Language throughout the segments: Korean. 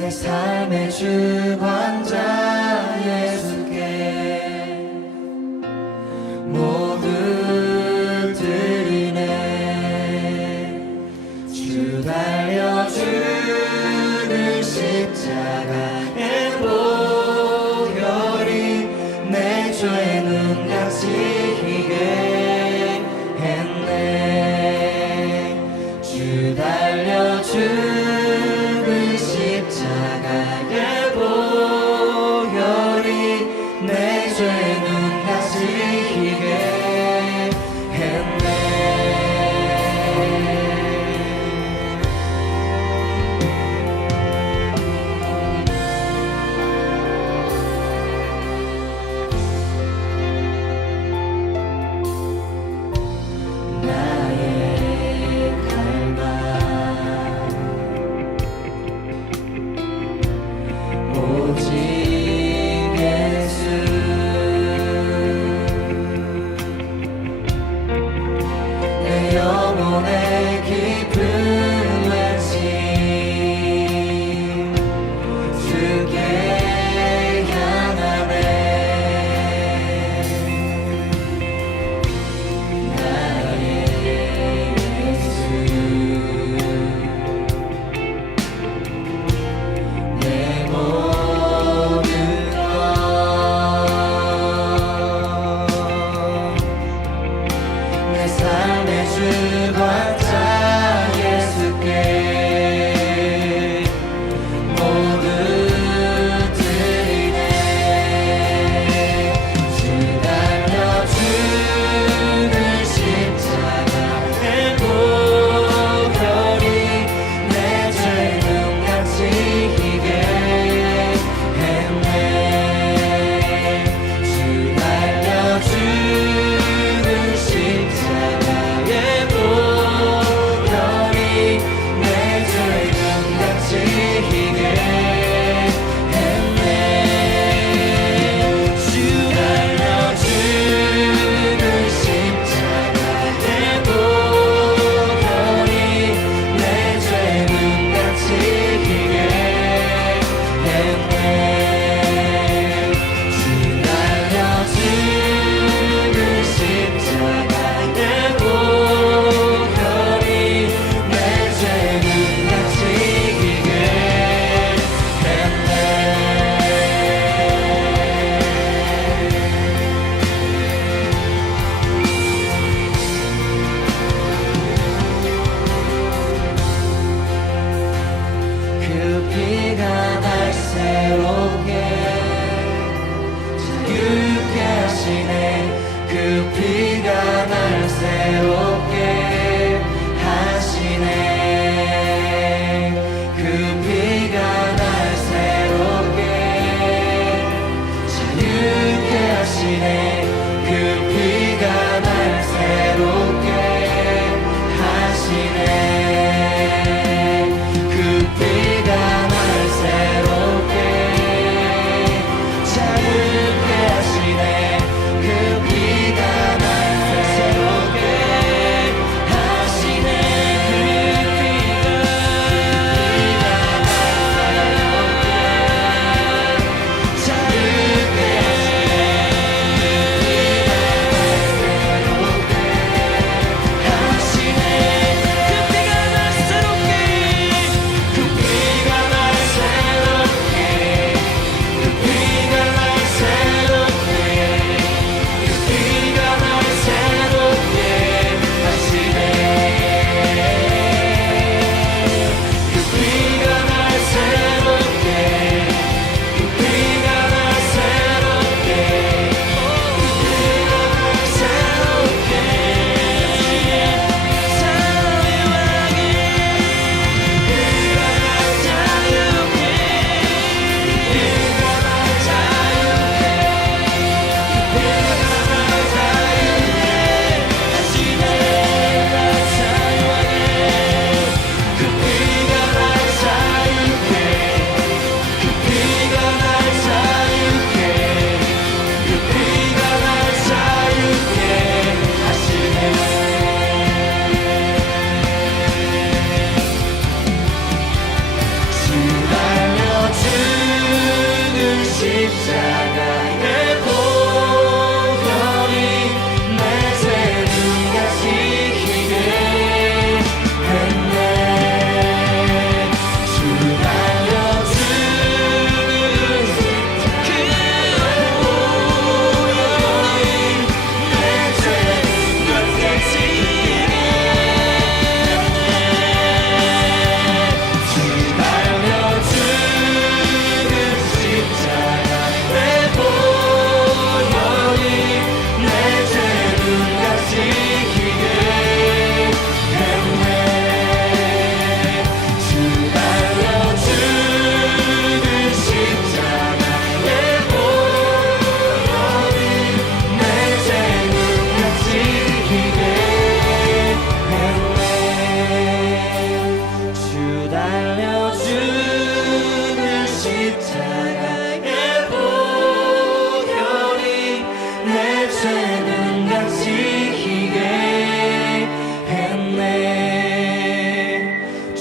내 삶의 주관자 예수께 모두 드리네. 주 달려주는 십자가의 보혈이 내 죄의 눈 감추게 했네. 주 달려주는 십자가의 보혈이 내 죄의 눈 감추게 했네. 나의 갈망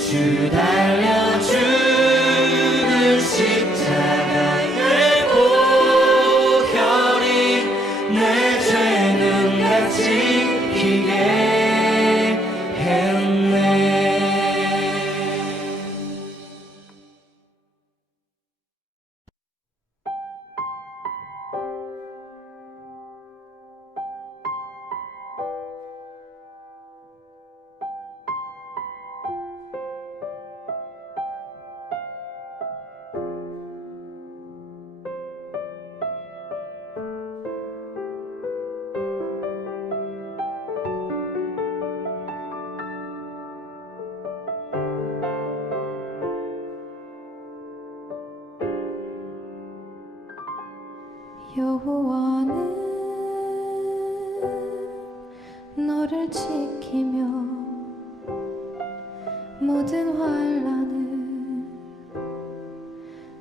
주 달려주는 십자가의 보혈이 내 죄 눈 가지키게 했네. 여호와는 너를 지키며 모든 환난을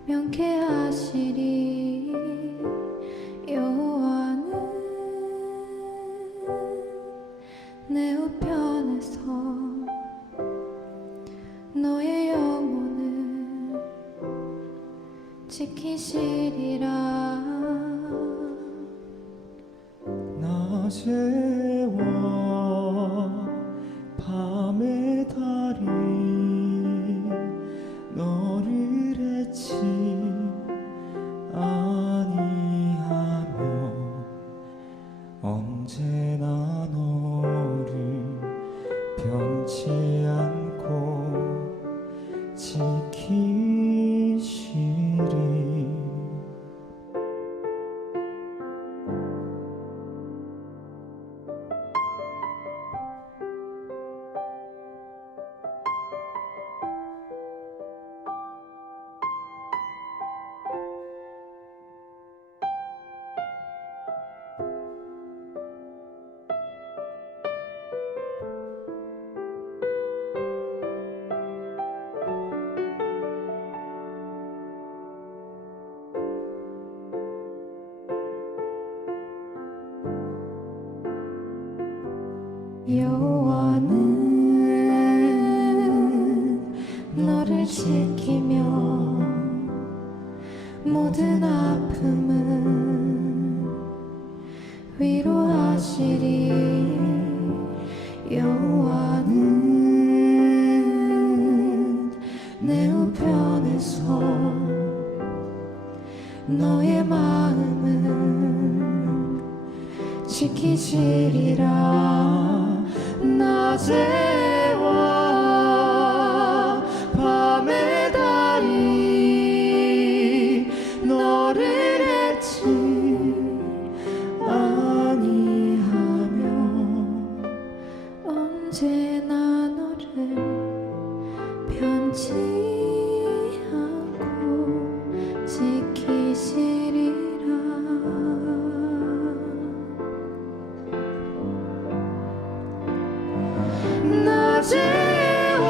명쾌하시리. 여호와는 내 우편에서 너의 영혼을 지키시리라. 낮에와 밤의 달이 너를 해치 아니하며 언제나 너를 변치 않고 지키시리. 여호와는 너를 지키며 모든 아픔을 위로하시리. 여호와는 내 우편에서 너의 마음을 지키시리라. 낮에와 밤의 달이 너를 해치 아니하며 언제나 너를 편치 않고 지키시리라. 낮에와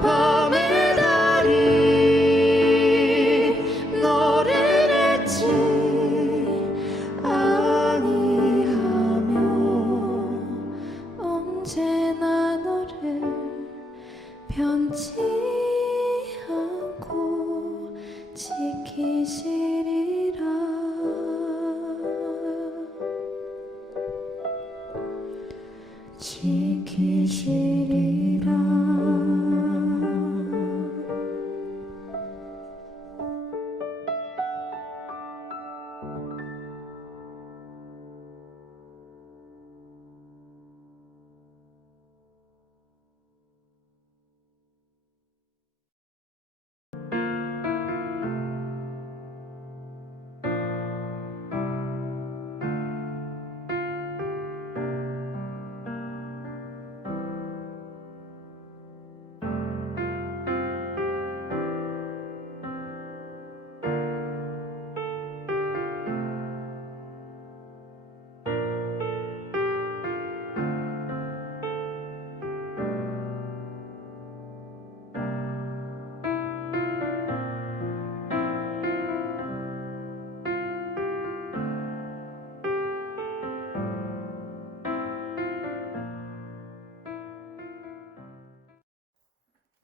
밤의 달이 너를 해치 아니하며 언제나 너를 편치 않고 지키시리라. 지키시리라.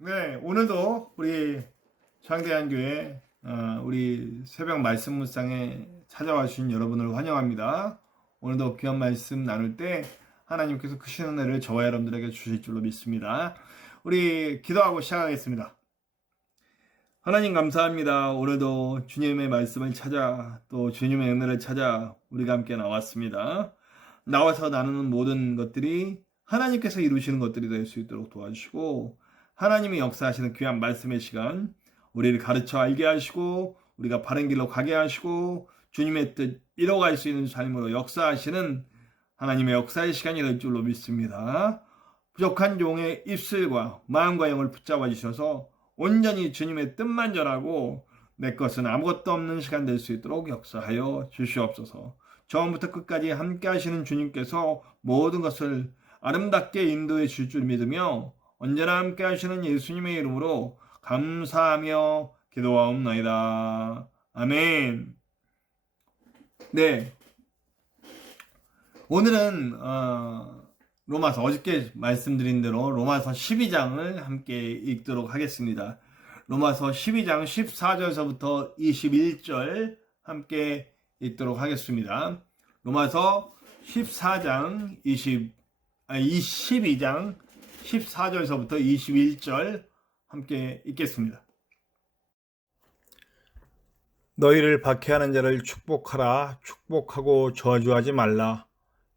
네, 오늘도 우리 창대한교회 우리 새벽 말씀 묵상에 찾아와 주신 여러분을 환영합니다. 오늘도 귀한 말씀 나눌 때 하나님께서 크신 은혜를 저와 여러분들에게 주실 줄로 믿습니다. 우리 기도하고 시작하겠습니다. 하나님 감사합니다. 오늘도 주님의 말씀을 찾아 또 주님의 은혜를 찾아 우리가 함께 나왔습니다. 나와서 나누는 모든 것들이 하나님께서 이루시는 것들이 될 수 있도록 도와주시고 하나님이 역사하시는 귀한 말씀의 시간 우리를 가르쳐 알게 하시고 우리가 바른 길로 가게 하시고 주님의 뜻 이뤄갈 수 있는 삶으로 역사하시는 하나님의 역사의 시간이 될 줄로 믿습니다. 부족한 종의 입술과 마음과 영을 붙잡아 주셔서 온전히 주님의 뜻만 전하고 내 것은 아무것도 없는 시간 될 수 있도록 역사하여 주시옵소서. 처음부터 끝까지 함께 하시는 주님께서 모든 것을 아름답게 인도해 줄 줄 믿으며 언제나 함께 하시는 예수님의 이름으로 감사하며 기도하옵나이다. 아멘. 네. 오늘은 로마서 어저께 말씀드린 대로 로마서 12장을 함께 읽도록 하겠습니다. 로마서 12장 14절서부터 21절 함께 읽도록 하겠습니다. 로마서 12장 14절서부터 21절 함께 읽겠습니다. 너희를 박해하는 자를 축복하라. 축복하고 저주하지 말라.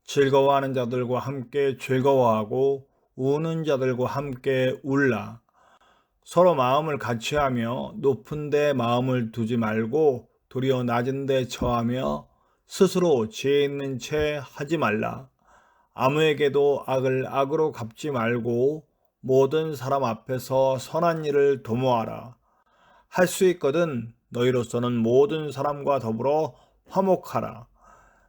즐거워하는 자들과 함께 즐거워하고 우는 자들과 함께 울라. 서로 마음을 같이하며 높은 데 마음을 두지 말고 도리어 낮은 데 처하며 스스로 지혜 있는 채 하지 말라. 아무에게도 악을 악으로 갚지 말고 모든 사람 앞에서 선한 일을 도모하라. 할 수 있거든 너희로서는 모든 사람과 더불어 화목하라.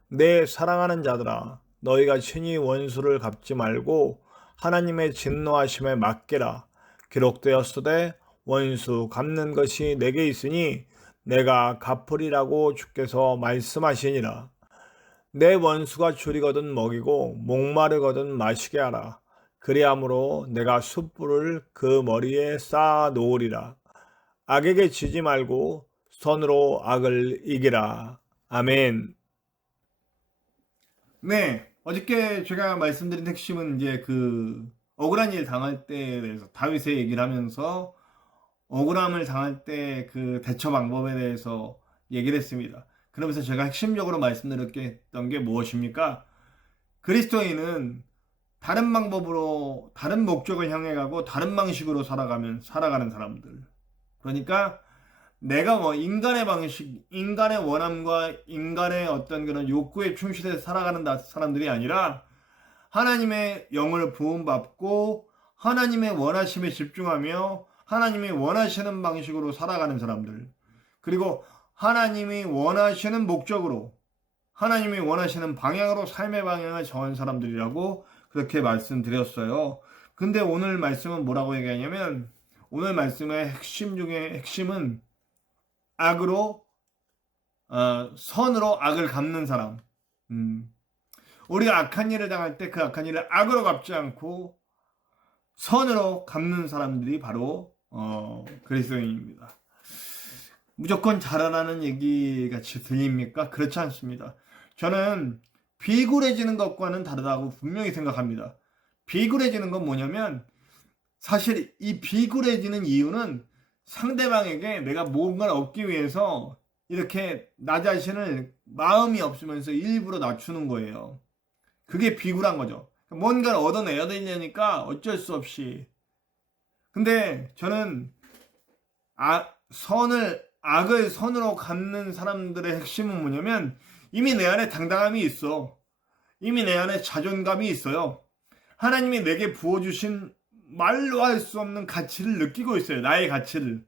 내 사랑하는 자들아, 너희가 친히 원수를 갚지 말고 하나님의 진노하심에 맡기라. 기록되었으되 원수 갚는 것이 내게 있으니 내가 갚으리라고 주께서 말씀하시니라. 내 원수가 줄이거든 먹이고 목마르거든 마시게 하라. 그리함으로 내가 숯불을 그 머리에 쌓아 놓으리라. 악에게 지지 말고 선으로 악을 이기라. 아멘. 네, 어저께 제가 말씀드린 핵심은 이제 억울한 일 당할 때에 대해서 다윗의 얘기를 하면서 억울함을 당할 때 그 대처 방법에 대해서 얘기를 했습니다. 그러면서 제가 핵심적으로 말씀드렸던 게 무엇입니까? 그리스도인은 다른 방법으로 다른 목적을 향해 가고 다른 방식으로 살아가는 사람들. 그러니까 내가 인간의 방식, 인간의 원함과 인간의 어떤 그런 욕구에 충실해서 살아가는 사람들이 아니라 하나님의 영을 부음받고 하나님의 원하심에 집중하며 하나님이 원하시는 방식으로 살아가는 사람들. 그리고 하나님이 원하시는 목적으로 하나님이 원하시는 방향으로 삶의 방향을 정한 사람들이라고 그렇게 말씀드렸어요. 근데 오늘 말씀은 뭐라고 얘기하냐면 오늘 말씀의 핵심 중에 핵심은 선으로 악을 갚는 사람. 우리가 악한 일을 당할 때 그 악한 일을 악으로 갚지 않고 선으로 갚는 사람들이 바로 그리스도인입니다. 무조건 잘하라는 얘기 같이 들립니까? 그렇지 않습니다. 저는 비굴해지는 것과는 다르다고 분명히 생각합니다. 비굴해지는 건 뭐냐면 사실 이 비굴해지는 이유는 상대방에게 내가 뭔가를 얻기 위해서 이렇게 나 자신을 마음이 없으면서 일부러 낮추는 거예요. 그게 비굴한 거죠. 뭔가를 얻어내야 되려니까 어쩔 수 없이. 근데 저는 악을 선으로 갚는 사람들의 핵심은 뭐냐면 이미 내 안에 당당함이 있어. 이미 내 안에 자존감이 있어요. 하나님이 내게 부어주신 말로 할 수 없는 가치를 느끼고 있어요. 나의 가치를.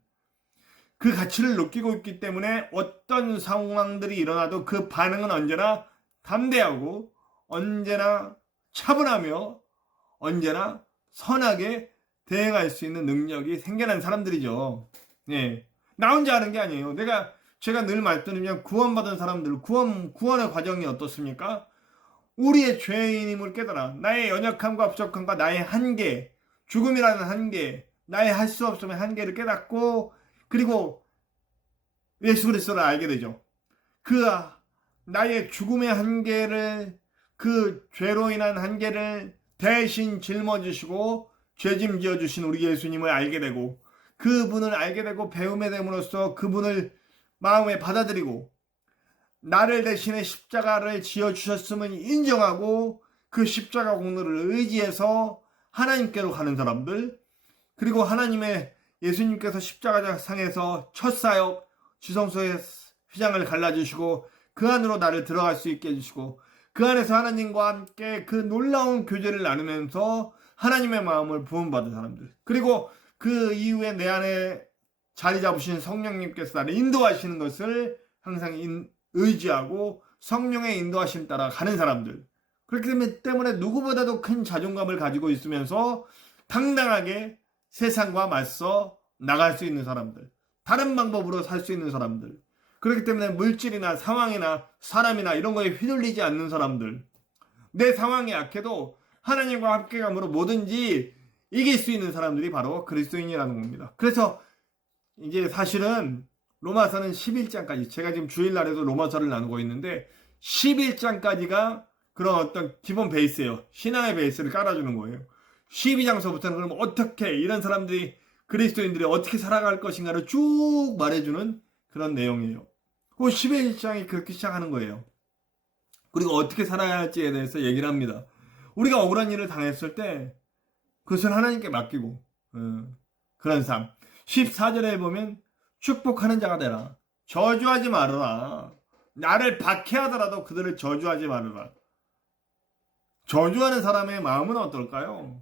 그 가치를 느끼고 있기 때문에 어떤 상황들이 일어나도 그 반응은 언제나 담대하고 언제나 차분하며 언제나 선하게 대응할 수 있는 능력이 생겨난 사람들이죠. 예. 나 혼자 하는 게 아니에요. 제가 늘 말씀드리면 구원받은 사람들, 구원의 과정이 어떻습니까? 우리의 죄인임을 깨달아 나의 연약함과 부족함과 나의 한계, 죽음이라는 한계, 나의 할 수 없음의 한계를 깨닫고 그리고 예수 그리스도를 알게 되죠. 그 나의 죽음의 한계를 그 죄로 인한 한계를 대신 짊어지시고 죄짐 지어주신 우리 예수님을 알게 되고 그분을 알게 되고 배움에 됨으로써 그분을 마음에 받아들이고 나를 대신에 십자가를 지어주셨음을 인정하고 그 십자가 공로를 의지해서 하나님께로 가는 사람들 그리고 하나님의 예수님께서 십자가 상에서 첫 사역 지성소의 휘장을 갈라주시고 그 안으로 나를 들어갈 수 있게 해주시고 그 안에서 하나님과 함께 그 놀라운 교제를 나누면서 하나님의 마음을 부음받은 사람들 그리고 그 이후에 내 안에 자리 잡으신 성령님께서 나를 인도하시는 것을 항상 의지하고 성령의 인도하심 따라 가는 사람들 그렇기 때문에 누구보다도 큰 자존감을 가지고 있으면서 당당하게 세상과 맞서 나갈 수 있는 사람들 다른 방법으로 살 수 있는 사람들 그렇기 때문에 물질이나 상황이나 사람이나 이런 거에 휘둘리지 않는 사람들 내 상황이 약해도 하나님과 함께감으로 뭐든지 이길 수 있는 사람들이 바로 그리스도인이라는 겁니다. 그래서 이제 사실은 로마서는 11장까지 제가 지금 주일날에도 로마서를 나누고 있는데 11장까지가 그런 어떤 기본 베이스예요. 신앙의 베이스를 깔아주는 거예요. 12장서부터는 그럼 어떻게 이런 사람들이 그리스도인들이 어떻게 살아갈 것인가를 쭉 말해주는 그런 내용이에요. 그 11장이 그렇게 시작하는 거예요. 그리고 어떻게 살아야 할지에 대해서 얘기를 합니다. 우리가 억울한 일을 당했을 때 그것을 하나님께 맡기고 그런 삶. 14절에 보면 축복하는 자가 되라. 저주하지 말아라. 나를 박해하더라도 그들을 저주하지 말아라. 저주하는 사람의 마음은 어떨까요?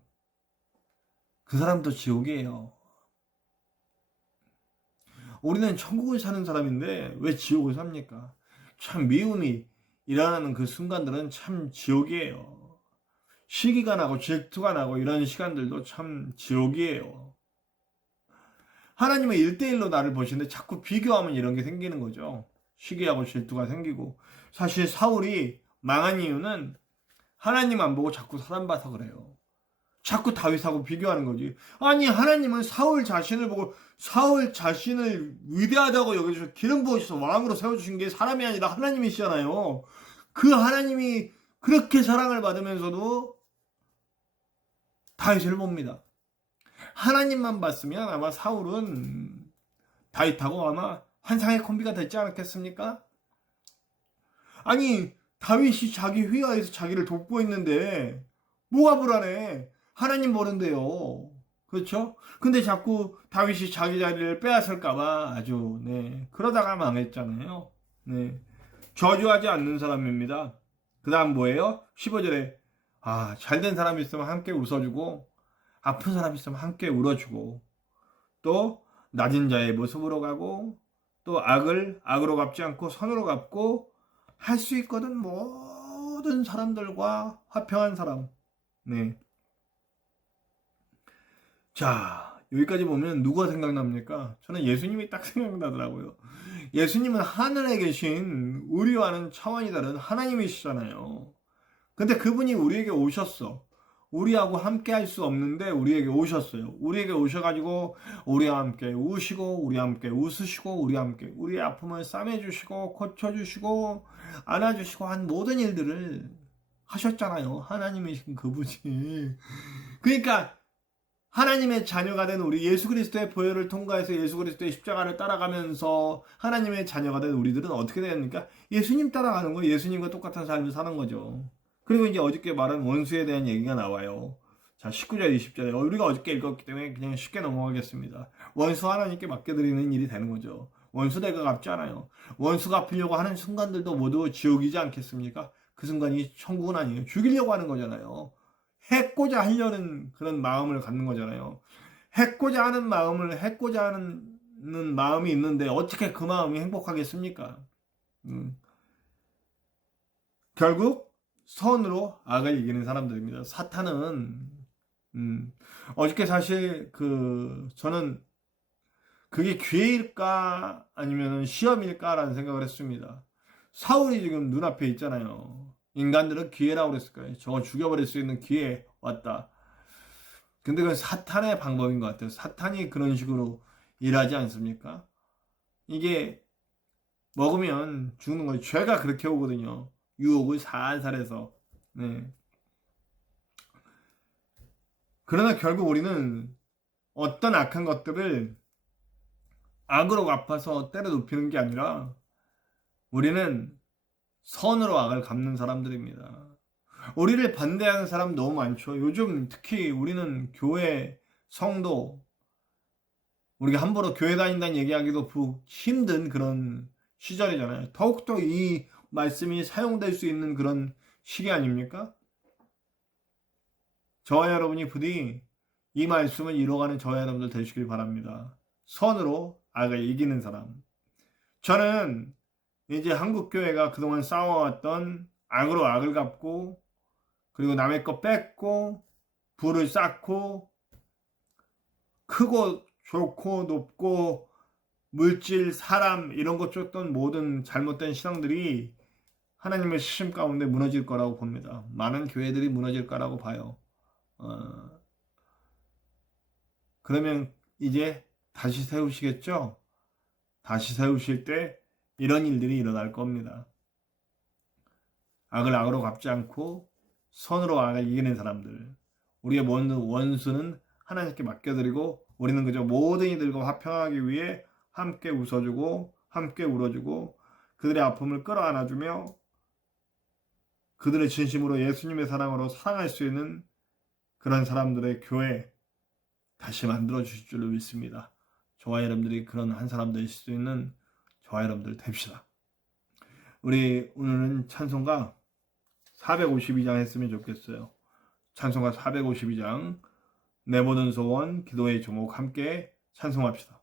그 사람도 지옥이에요. 우리는 천국을 사는 사람인데 왜 지옥을 삽니까? 참 미움이 일어나는 그 순간들은 참 지옥이에요. 시기가 나고 질투가 나고 이런 시간들도 참 지옥이에요. 하나님은 1대1로 나를 보시는데 자꾸 비교하면 이런 게 생기는 거죠. 시기하고 질투가 생기고 사실 사울이 망한 이유는 하나님 안 보고 자꾸 사람 봐서 그래요. 자꾸 다윗하고 비교하는 거지. 아니 하나님은 사울 자신을 보고 사울 자신을 위대하다고 여겨주셔서 기름 부으셔서 왕으로 세워주신 게 사람이 아니라 하나님이시잖아요. 그 하나님이 그렇게 사랑을 받으면서도 다윗을 봅니다. 하나님만 봤으면 아마 사울은 다윗하고 아마 환상의 콤비가 됐지 않았겠습니까? 아니 다윗이 자기 휘하에서 자기를 돕고 있는데 뭐가 불안해? 하나님 보는데요. 그렇죠? 근데 자꾸 다윗이 자기 자리를 빼앗을까봐 아주 그러다가 망했잖아요. 저주하지 않는 사람입니다. 그 다음 뭐예요? 15절에 잘된 사람이 있으면 함께 웃어주고 아픈 사람이 있으면 함께 울어주고 또 낮은 자의 모습으로 가고 또 악을 악으로 갚지 않고 선으로 갚고 할 수 있거든 모든 사람들과 화평한 사람. 자, 여기까지 보면 누가 생각납니까? 저는 예수님이 딱 생각나더라고요. 예수님은 하늘에 계신 우리와는 차원이 다른 하나님이시잖아요. 근데 그분이 우리에게 오셨어. 우리하고 함께 할 수 없는데 우리에게 오셨어요. 우리에게 오셔가지고 우리와 함께 우시고 우리와 함께 웃으시고 우리와 함께 우리의 아픔을 싸매주시고 고쳐주시고 안아주시고 한 모든 일들을 하셨잖아요. 하나님이신 그분이. 그러니까 하나님의 자녀가 된 우리 예수 그리스도의 보혈을 통과해서 예수 그리스도의 십자가를 따라가면서 하나님의 자녀가 된 우리들은 어떻게 됩니까? 예수님 따라가는 거예요. 예수님과 똑같은 삶을 사는 거죠. 그리고 이제 어저께 말한 원수에 대한 얘기가 나와요. 자, 19절, 20절에 우리가 어저께 읽었기 때문에 그냥 쉽게 넘어가겠습니다. 원수 하나님께 맡겨드리는 일이 되는 거죠. 원수 내가 갚지 않아요. 원수 갚으려고 하는 순간들도 모두 지옥이지 않겠습니까? 그 순간이 천국은 아니에요. 죽이려고 하는 거잖아요. 해코자 하려는 그런 마음을 갖는 거잖아요. 해코자 하는 마음이 있는데 어떻게 그 마음이 행복하겠습니까? 결국 선으로 악을 이기는 사람들입니다. 사탄은 어저께 사실 저는 그게 기회일까 아니면 시험일까라는 생각을 했습니다. 사울이 지금 눈앞에 있잖아요. 인간들은 기회라고 그랬을 거예요. 저거 죽여버릴 수 있는 기회 왔다. 근데 그건 사탄의 방법인 것 같아요. 사탄이 그런 식으로 일하지 않습니까? 이게 먹으면 죽는 거예요. 죄가 그렇게 오거든요. 유혹을 살살해서. 네. 그러나 결국 우리는 어떤 악한 것들을 악으로 갚아서 때려 눕히는 게 아니라 우리는 선으로 악을 갚는 사람들입니다. 우리를 반대하는 사람 너무 많죠. 요즘 특히 우리는 교회, 성도, 우리가 함부로 교회 다닌다는 얘기하기도 힘든 그런 시절이잖아요. 더욱더 이 말씀이 사용될 수 있는 그런 시기 아닙니까? 저와 여러분이 부디 이 말씀을 이뤄가는 저와 여러분들 되시길 바랍니다. 선으로 악을 이기는 사람. 저는 이제 한국교회가 그동안 싸워왔던 악으로 악을 갚고 그리고 남의 거 뺏고 부를 쌓고 크고 좋고 높고 물질, 사람 이런 것 쫓던 모든 잘못된 신앙들이 하나님의 시심 가운데 무너질 거라고 봅니다. 많은 교회들이 무너질 거라고 봐요. 그러면 이제 다시 세우시겠죠? 다시 세우실 때 이런 일들이 일어날 겁니다. 악을 악으로 갚지 않고 선으로 악을 이기는 사람들. 우리의 원수는 하나님께 맡겨드리고 우리는 그저 모든 이들과 화평하기 위해 함께 웃어주고 함께 울어주고 그들의 아픔을 끌어안아주며 그들의 진심으로 예수님의 사랑으로 사랑할 수 있는 그런 사람들의 교회 다시 만들어 주실 줄로 믿습니다. 저와 여러분들이 그런 한 사람 되실 수 있는 저와 여러분들 됩시다. 우리 오늘은 찬송가 452장 했으면 좋겠어요. 찬송가 452장 내 모든 소원 기도의 제목 함께 찬송합시다.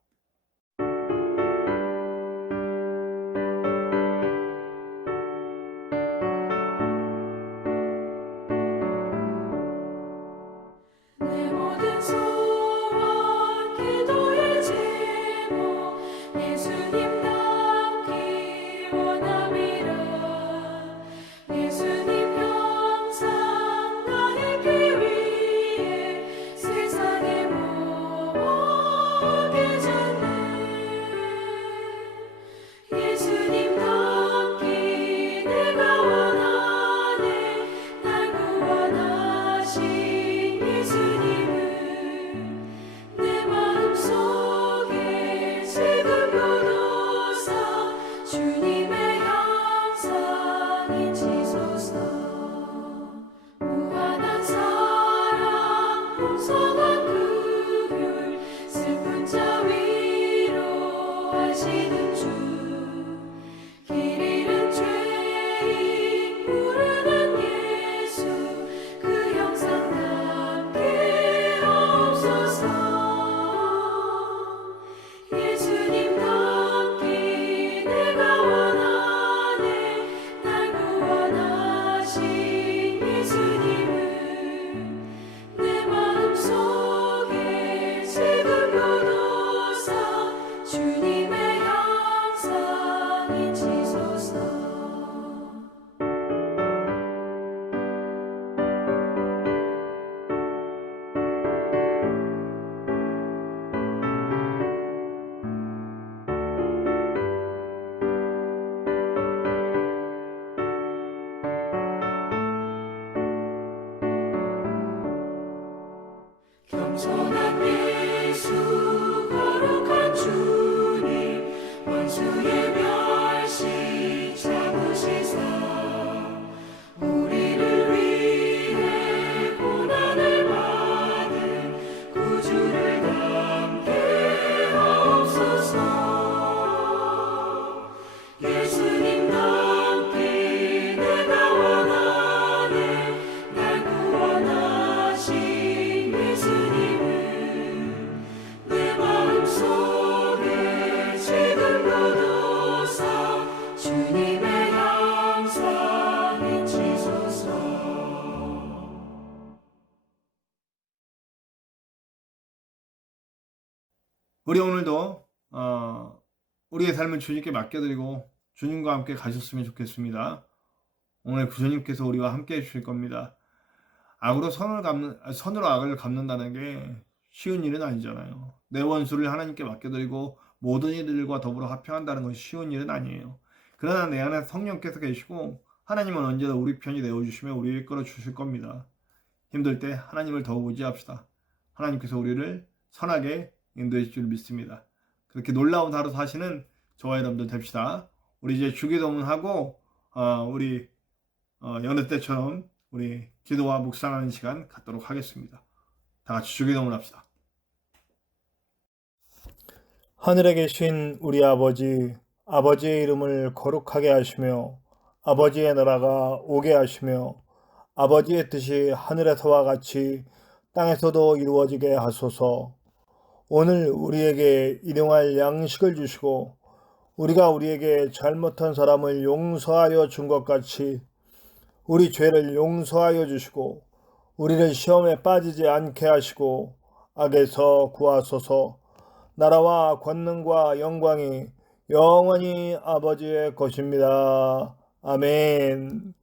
내 모든 소원 기도의 제목 예수님 닮기 원함이라 예수님 형상 나에게 위해 세상에 모게 졌네 예수님 닮기 내가 원하네 날 구원하신 예수님을 내 마음속에 지금 교도사 주님의 형상이지소서 무한한 사랑 풍성한 긍휼 슬픈 자 위로하시는 주 길 잃은 죄인 부르는 예수 그 형상 닮게 하옵소서 예수님 닮기 내가 원하네 날 구원하신 예수님을 내 마음속에 지금 교도사 주님의 형상이지소서 겸손한 예수 거룩한 주님 원수의 멸시 참으시사 우리를 위해 고난을 받은 구주를 닮게 하옵소서 예수님 닮기 내가 원하네 날 구원하신 예수님을 내 마음속에 지금 교도사 주님의 형상이지소서 우리 오늘도 우리의 삶을 주님께 맡겨드리고 주님과 함께 가셨으면 좋겠습니다. 오늘 구주님께서 우리와 함께 해주실 겁니다. 악으로 선으로 악을 갚는다는 게 쉬운 일은 아니잖아요. 내 원수를 하나님께 맡겨드리고 모든 이들과 더불어 화평한다는 건 쉬운 일은 아니에요. 그러나 내 안에 성령께서 계시고 하나님은 언제나 우리 편이 되어주시며 우리를 이끌어 주실 겁니다. 힘들 때 하나님을 더욱 의지합시다. 하나님께서 우리를 선하게 인도해 줄 줄 믿습니다. 그렇게 놀라운 하루 사시는 저와 여러분들 됩시다. 우리 이제 주기도문하고 우리 여느 때처럼 우리 기도와 묵상하는 시간 갖도록 하겠습니다. 다 같이 주기도문 합시다. 하늘에 계신 우리 아버지, 아버지의 이름을 거룩하게 하시며 아버지의 나라가 오게 하시며 아버지의 뜻이 하늘에서와 같이 땅에서도 이루어지게 하소서. 오늘 우리에게 일용할 양식을 주시고 우리가 우리에게 잘못한 사람을 용서하여 준 것 같이 우리 죄를 용서하여 주시고 우리를 시험에 빠지지 않게 하시고 악에서 구하소서. 나라와 권능과 영광이 영원히 아버지의 것입니다. 아멘.